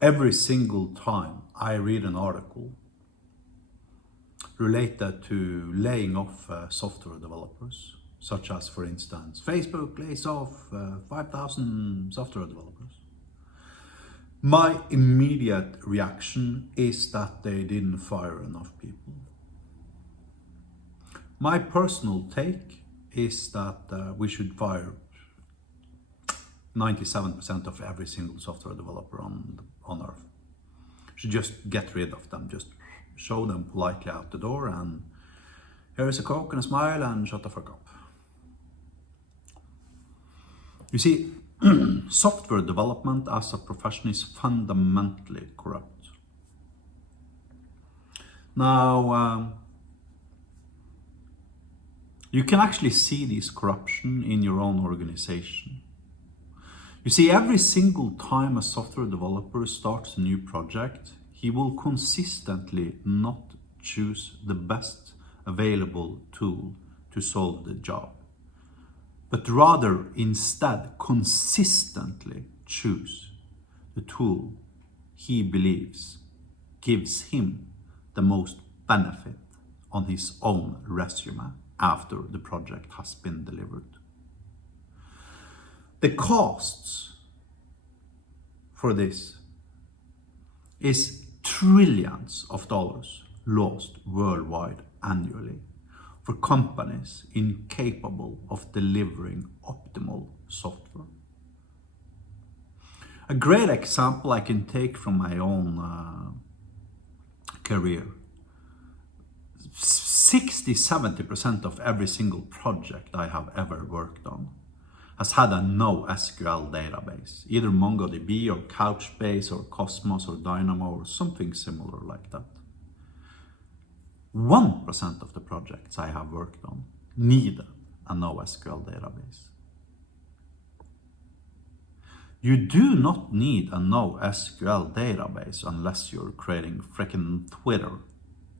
every single time I read an article related to laying off software developers, such as, for instance, Facebook lays off 5,000 software developers, my immediate reaction is that they didn't fire enough people. My personal take is that we should fire 97% of every single software developer on Earth. Should just get rid of them, just show them politely out the door and here's a Coke and a smile and shut the fuck up. You see, software development as a profession is fundamentally corrupt. Now, you can actually see this corruption in your own organization. You see, every single time a software developer starts a new project, he will consistently not choose the best available tool to solve the job, but rather instead consistently choose the tool he believes gives him the most benefit on his own resume after the project has been delivered. The costs for this is trillions of dollars lost worldwide annually for companies incapable of delivering optimal software. A great example I can take from my own career. 60-70% of every single project I have ever worked on has had a NoSQL database, either MongoDB or Couchbase or Cosmos or Dynamo or something similar like that. 1% of the projects I have worked on needed a NoSQL database. You do not need a NoSQL database unless you're creating freaking Twitter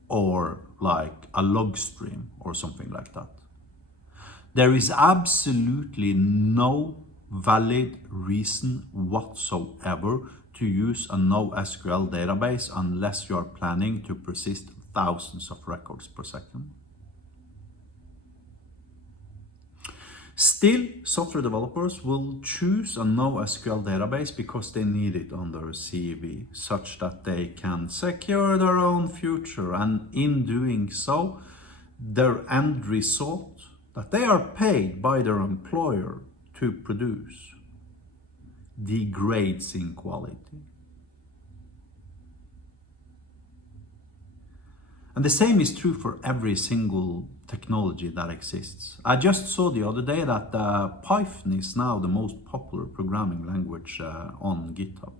or like a log stream or something like that. There is absolutely no valid reason whatsoever to use a NoSQL database unless you are planning to persist thousands of records per second. Still, software developers will choose a NoSQL database because they need it on their CV, such that they can secure their own future, and in doing so, their end result that they are paid by their employer to produce degrades in quality. And the same is true for every single technology that exists. I just saw the other day that Python is now the most popular programming language on GitHub.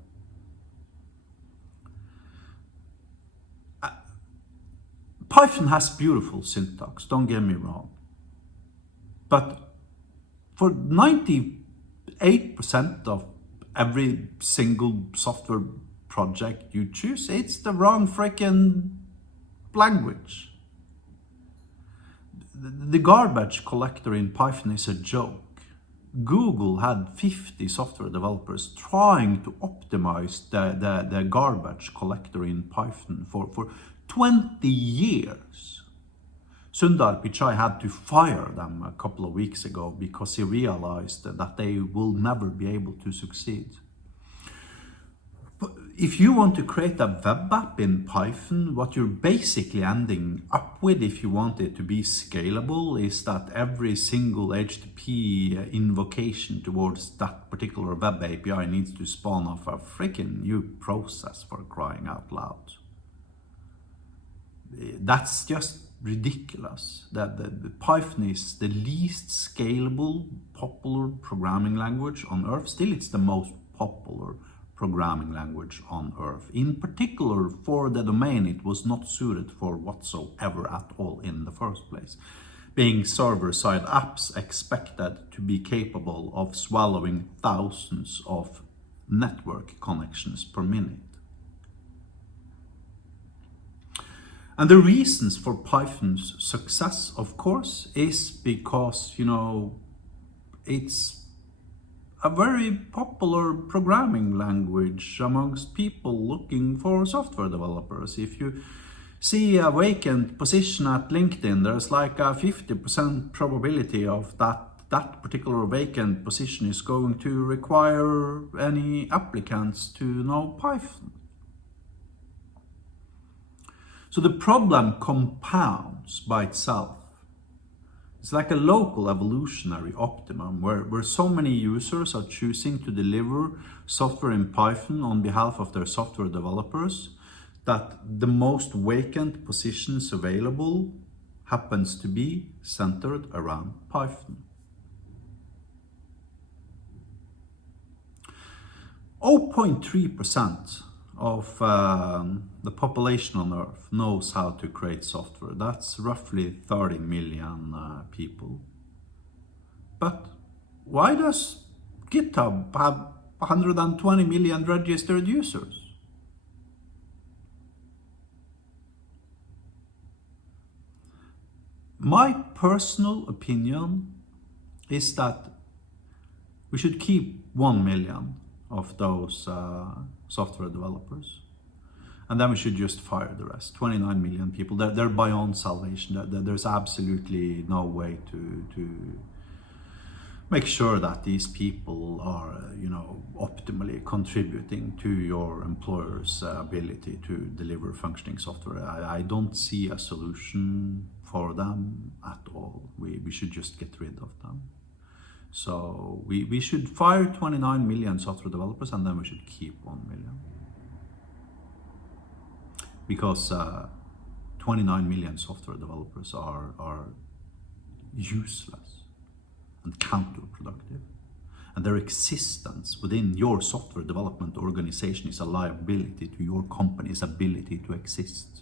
Python has beautiful syntax, don't get me wrong. But for 98% of every single software project you choose, it's the wrong freaking language. The garbage collector in Python is a joke. Google had 50 software developers trying to optimize the garbage collector in Python for 20 years. Sundar Pichai had to fire them a couple of weeks ago because he realized that they will never be able to succeed. But if you want to create a web app in Python, what you're basically ending up with, if you want it to be scalable, is that every single HTTP invocation towards that particular web API needs to spawn off a freaking new process, for crying out loud. That's just ridiculous. That the Python is the least scalable, popular programming language on Earth. Still, it's the most popular programming language on Earth. In particular, for the domain it was not suited for whatsoever at all in the first place. Being server-side apps expected to be capable of swallowing thousands of network connections per minute. And the reasons for Python's success, of course, is because, it's a very popular programming language amongst people looking for software developers. If you see a vacant position at LinkedIn, there's like a 50% probability of that particular vacant position is going to require any applicants to know Python. So the problem compounds by itself. It's like a local evolutionary optimum where so many users are choosing to deliver software in Python on behalf of their software developers that the most vacant positions available happens to be centered around Python. 0.3% of the population on Earth knows how to create software. That's roughly 30 million people. But why does GitHub have 120 million registered users? My personal opinion is that we should keep 1 million of those software developers, and then we should just fire the rest. 29 million people, they're beyond salvation. There's absolutely no way to make sure that these people are, optimally contributing to your employer's ability to deliver functioning software. I don't see a solution for them at all. We should just get rid of them. So we should fire 29 million software developers, and then we should keep 1 million. Because 29 million software developers are useless and counterproductive. And their existence within your software development organization is a liability to your company's ability to exist.